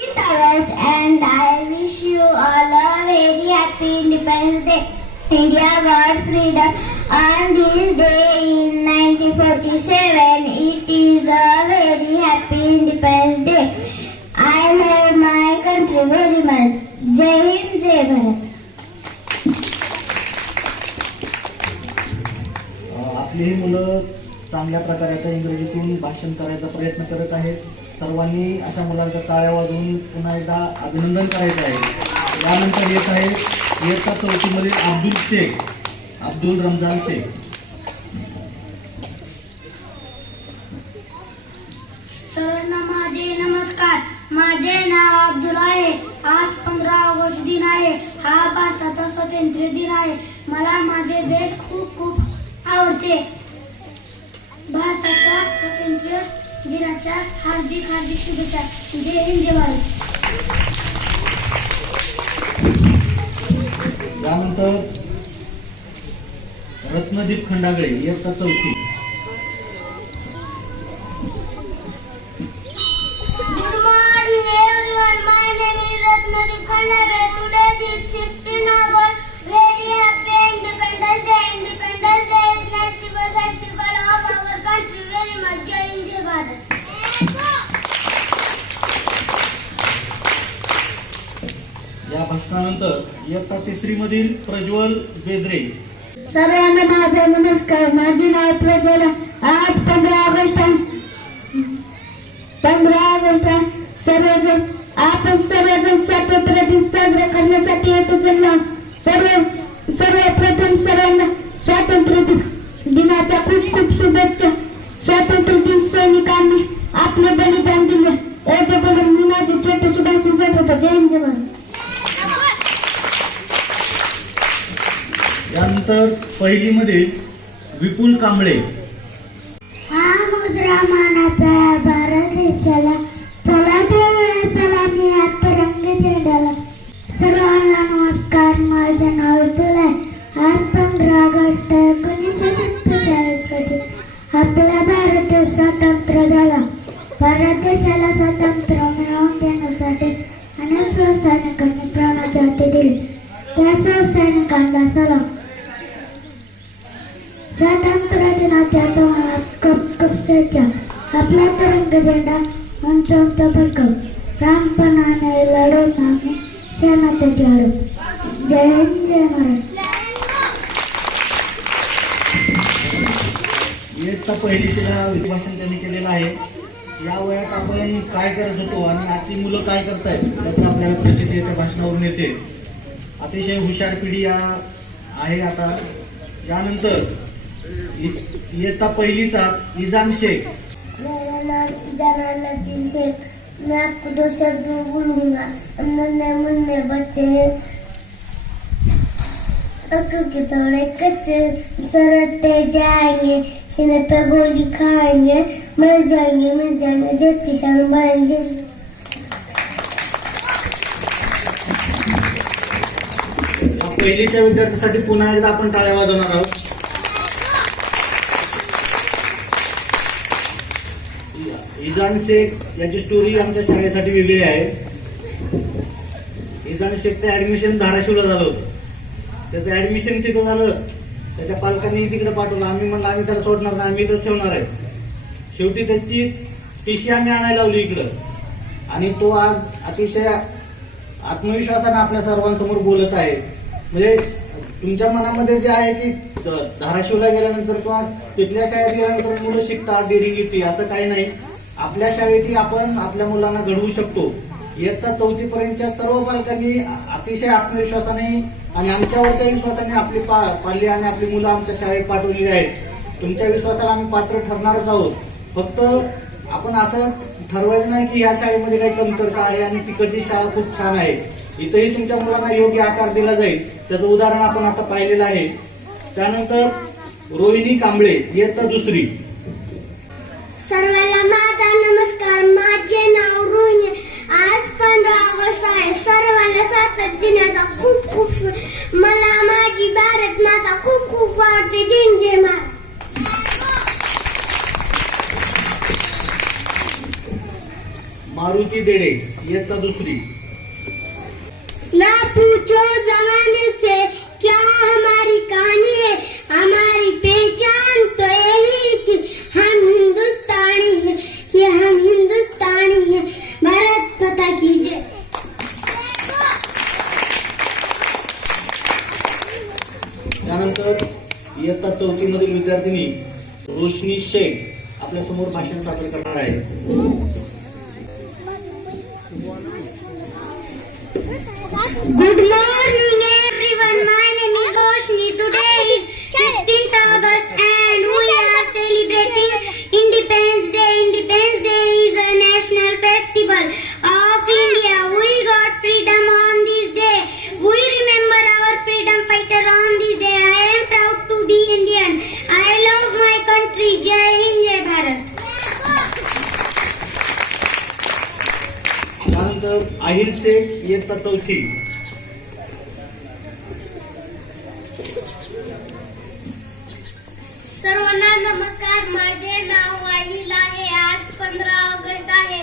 Towers and I wish you all a very happy Independence Day. India got freedom on this day in 1947. It is a very happy Independence Day. I love my country very much. Jai Hind, Jai Bharat. आपली मुलं चांगल्या प्रकारे आता इंग्रजीतून भाषण करायचा प्रयत्न करत आहेत सर्वांनी अशा मुलांच्या टाळ्या वाजवून पुन्हा एकदा अभिनंदन करायचं आहे. यानंतर येत आहे इयत्ता चौथीमधील अब्दुल शेख अब्दुल रमजान शेख. सर्वांना माझे नमस्कार. माझे नाव अब्दुल आहे. आज पंधरा ऑगस्ट दिन आहे. हा भारताचा स्वातंत्र्य दिन आहे. मला माझे देश खूप खूप आवडते. भारताचा स्वातंत्र्य दिनाच्या हार्दिक हार्दिक शुभेच्छा. जय हिंद जय भारत. त्यानंतर रत्नदीप खंडागळे इयत्ता चौथी. इयत्ता तिसरी मधील प्रज्वल बेद्रे. सर्वांना माझा नमस्कार. माझे नाव प्रज्वल आज पंधरा ऑगस्ट पंधरा ऑगस्ट सर्वजण आपण सर्वजण स्वातंत्र्य दिन साजरा करण्यासाठी येतो जन्म. सर्व सर्वप्रथम सर्वांना स्वातंत्र्य दिनाच्या खूप खूप शुभेच्छा. स्वातंत्र्य दिन सैनिकांनी आपले बलिदान दिले. एवढे बोलून मी माझे छोटेसे भाषण सांगतो जय हिंद जय भारत यानंतर पहिलीमध्ये विपुल कांबळे. हा प्राणपणाने लढून आम्ही सेनात आलो जय हिंद जय महाराष्ट्र. इयत्ता पहिलीला भाषण त्यांनी केलेलं आहे. या वयात आपण काय करत होतो आणि आजची मुलं काय करतायत त्याचं आपल्याला प्रचिती याच्या भाषणावरून येते. अतिशय हुशार पिढी या आहे आता. यानंतर इयत्ता पहिलीचा इजान शेख. शेख. मैं आपको दो शब्द बोलूंगा मुन्ने मुन्ने बच्चे अक्ल के थोड़े कच्चे सरते जाएंगे सीने पे गोली खाएंगे मर जाएंगे मर जाएंगे जब किसान बढ़ेंगे पहिलीच्या विद्यार्थ्यासाठी पुन्हा एकदा आपण टाळ्या वाजवणार आहोत. इजान शेख याची स्टोरी आमच्या शाळेसाठी वेगळी आहे. इजान शेखचं ऍडमिशन धाराशिवला झालं होतं. त्याचं ऍडमिशन तिथं झालं. त्याच्या पालकांनी तिकडे पाठवलं. आम्ही म्हणलं आम्ही त्याला सोडणार नाही. आम्ही इथंच ठेवणार आहे. शेवटी त्याची पिशी आम्ही आणायला लावली इकडं. आणि तो आज अतिशय आत्मविश्वासानं आपल्या सर्वांसमोर बोलत आहे. म्हणजे तुमच्या मनामध्ये जे आहे की धाराशिवला गेल्यानंतर किंवा तिथल्या शाळेत गेल्यानंतर मुलं शिकतात डेअरिंग येते असं काही नाही. आपल्या शाळेतही आपण आपल्या मुलांना घडवू शकतो. इयत्ता चौथी पर्यंतच्या सर्व पालकांनी अतिशय आत्मविश्वासाने आणि आमच्यावरच्या विश्वासाने आपली पा पाली आणि आपली मुलं आमच्या शाळेत पाठवलेली आहेत. तुमच्या विश्वासाला आम्ही पात्र ठरणारच आहोत. फक्त आपण असं ठरवायचं नाही की ह्या शाळेमध्ये काही कमतरता आहे आणि तिकडची शाळा खूप छान आहे. इथंही तुमच्या मुलांना योग्य आकार दिला जाईल. त्याचं उदाहरण आपण आता पाहिलेलं आहे. त्यानंतर रोहिणी कांबळे इयत्ता दुसरी. सर्वांना माझा नमस्कार. माझे नाव रोहिणी. आज पंधरा ऑगस्ट आहे. सर्वांना स्वातंत्र्य दिनाचा खूप खूप मला माझी भारत माता खूप खूप आवडते. जय हिंद, जय महाराज मा मारुती देडे इयत्ता दुसरी. ना पूछो जमाने से क्या हमारी कहानी है? हमारी पहचान तो यही कि हम हिंदुस्तानी हैं कि हम हिंदुस्तानी हैं भारत माता की जय. त्यानंतर इयत्ता चौथी मधील विद्यार्थिनी रोशनी शेख आपल्यासमोर भाषण सादर करणार आहे. Good morning. चौथी. सर्वांना नमस्कार. माझे नाव वाहिल आहे. आज पंधरा ऑगस्ट आहे.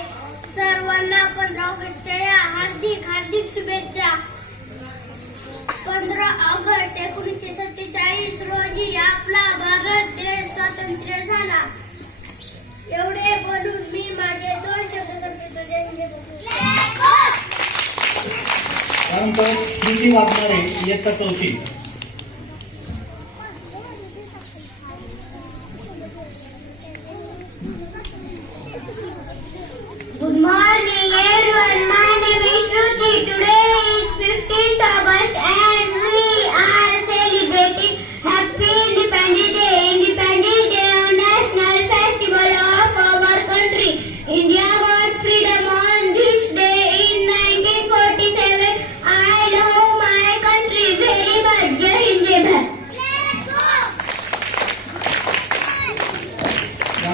सर्वांना पंधरा ऑगस्टच्या या हार्दिक हार्दिक शुभेच्छा. पंधरा ऑगस्ट एकोणीसशे सत्तेचाळीस रोजी आपला भारत देश स्वातंत्र्य झाला. एवढे बोलून मी माझे दोन शब्द संपवितो. जय हिंद, जय त्यानंतर स्मृती वाघमारे इयत्ता चौथी Good morning everyone. My name is Shruti. Today is 15th August and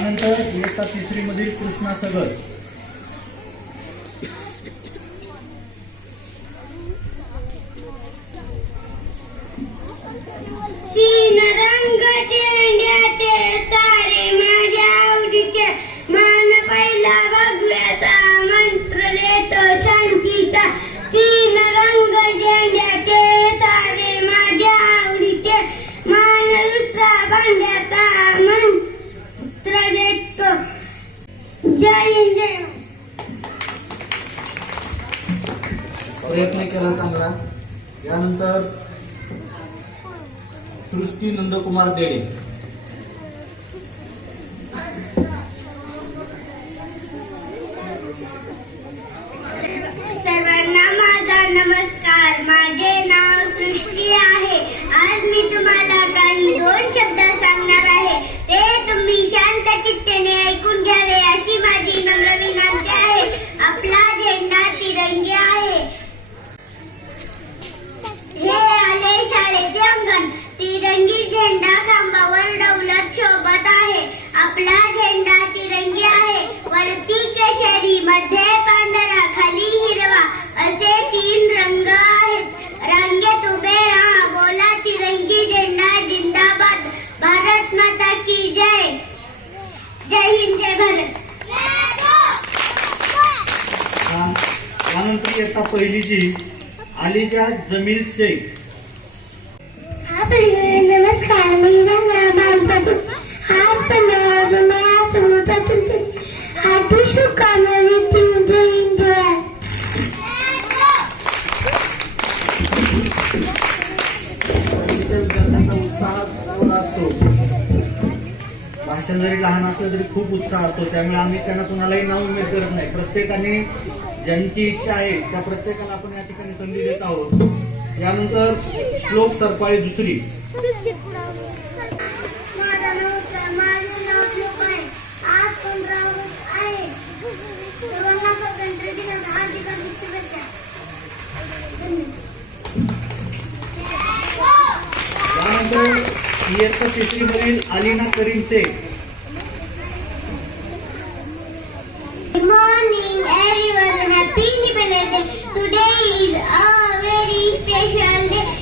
त्यानंतर इयत्ता तिसरीमधील कृष्णा सगर प्रयत्न केला चांगला. यानंतर सृष्टी नंदकुमार देडे सर्वांना माझा नमस्कार. माझे नाव सृष्टी आहे. आज मी तुम्हाला काही दोन शब्द सांगणार आहे. ते तुम्ही शांत चित्तेने ऐकून घ्यावे अशी माझी नम्र विनंती आहे आपला झेंडा तिरंगी आहे हे आले शाळेचे अंगण तिरंगी झेंडा खांबावर डौलत शोभत आहे आपला झेंडा तिरंगी आहे वरती केशरी मध्ये पांढरा खाली हिरवा असे तीन रंग आहेत रांगेत उभे राहा बोला तिरंगी झेंडा जिंदाबाद भारत माता की जय जय हिंद जय भारत त्या- यानंतर इयत्ता पहिलीची आलिजा जमील शेख. नमस्कार मी भारतातून आज पंधरा समुद्रातून भाषण जरी लहान असलं तरी खूप उत्साह असतो. त्यामुळे आम्ही त्यांना कुणालाही नाव उमेद करत नाही. प्रत्येकाने ज्यांची इच्छा आहे त्या प्रत्येकाला हार्दिक हार्दिक शुभेच्छा धन्यवाद यानंतर इयत्ता तिसरी Alina Karim Shaikh Good morning, everyone. Happy Independence Day. Today is a very special day.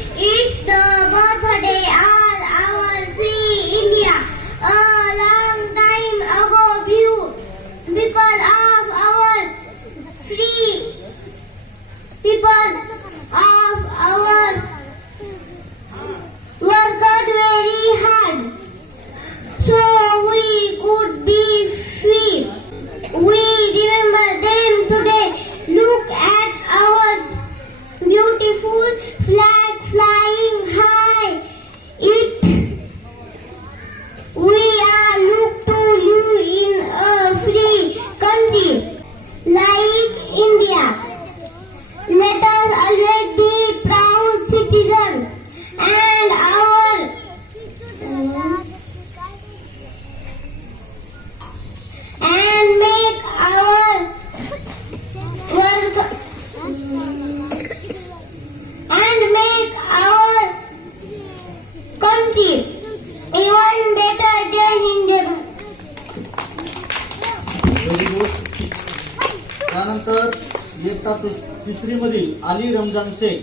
त्यानंतर तिसरी मधील अली रमजान शेख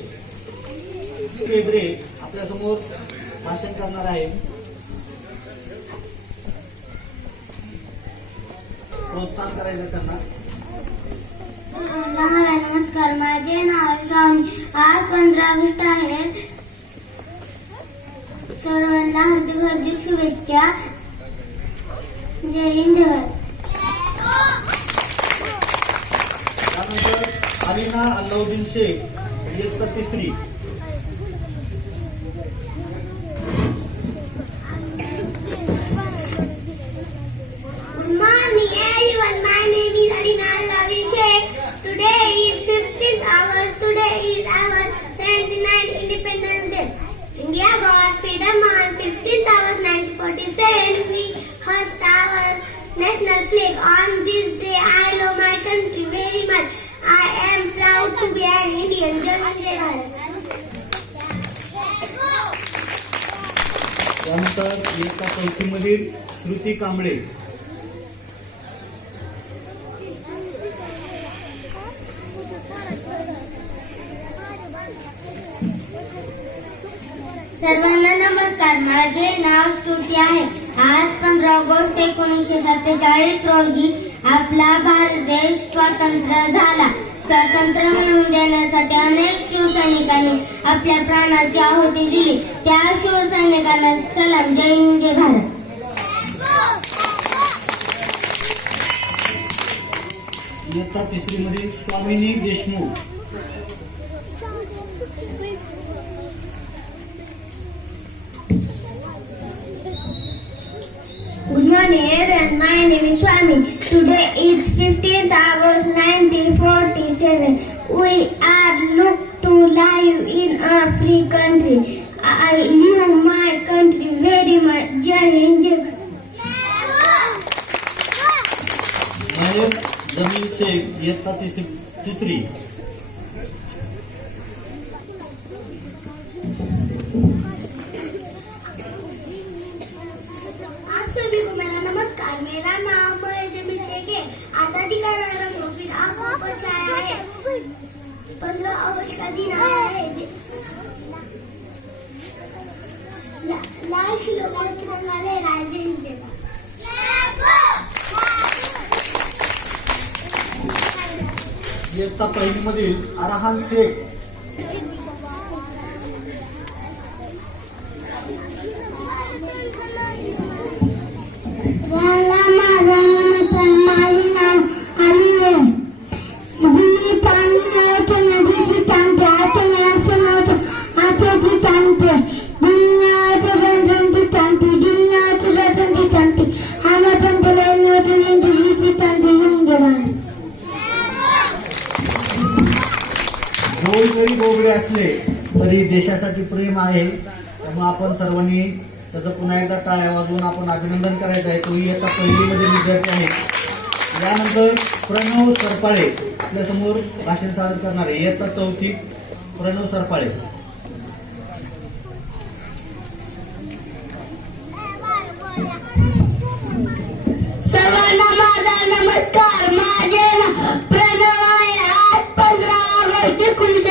केद्रे आपल्यासमोर भाषण करणार आहे. प्रोत्साहन करायचं त्यांना. नमस्कार माझे नाव श्रावणी आज पंधरा ऑगस्ट आहे. सर्वांना हार्दिक हार्दिक शुभेच्छा. जय हिंद. जय भारत. त्यानंतर अलिना अल्लाउद्दीन शेख इयत्ता तिसरी Good morning everyone. My. Today is 15th August. Today is our 79th Independence Day. India got on 15th August 1947. We hoist our national flag. On this day, I love my country very much. I am proud to be an Indian. Jai Hind, Jai Bharat. त्यानंतर इयत्ता श्रुती कांबळे सर्वांना नमस्कार माझे नाव स्तुती आहे आज पंधरा August एकोणीसशे सत्तेचाळीस रोजी आपला भारत देश स्वतंत्र झाला. स्वातंत्र्य मिळवून देण्यासाठी अनेक शिवसैनिकांनी आपल्या प्राणाची आहुती दिली. त्या शिवसैनिकांना सलाम. जय हिंद जय भारत. इयत्ता तिसरी मधील स्वामिनी Deshmukh. Good morning everyone. My name is Swami. Today is 15th August 1947. We are looked to live in a free country. I love my country very much. Jai Hind, Jai Bharat. नायक जमीन शेख इयत्ता तिसरी इयत्ता पहिलीमधील अरहान शेख. जरी बोबडे असले तरी देशासाठी प्रेम आहे. त्यामुळे आपण सर्वांनी त्याचं पुन्हा एकदा टाळ्या वाजवून आपण अभिनंदन करायचं आहे. तो इयत्ता पहिलीमध्ये विद्यार्थी आहे यानंतर प्रणव सरपाळे आपल्यासमोर भाषण सादर करणार आहे. इयत्ता चौथी प्रणव सरपाळे.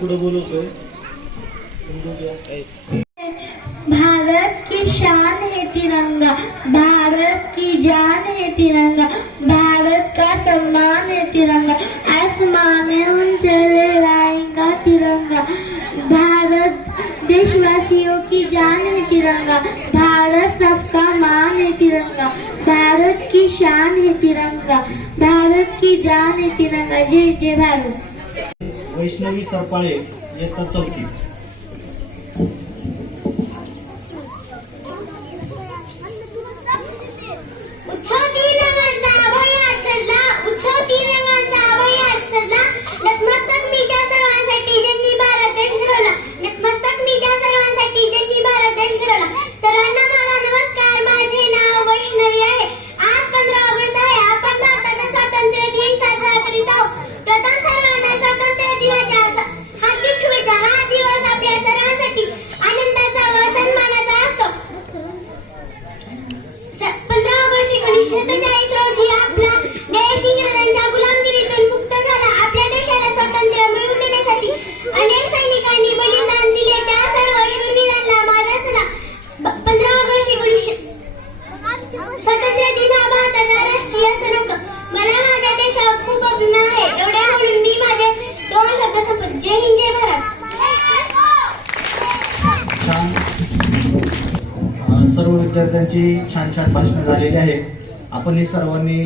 पुढे बोलवतोय. सरपाळे इयत्ता चौथी. छान छान भाषणं झालेली आहेत. आपण सर्वांनी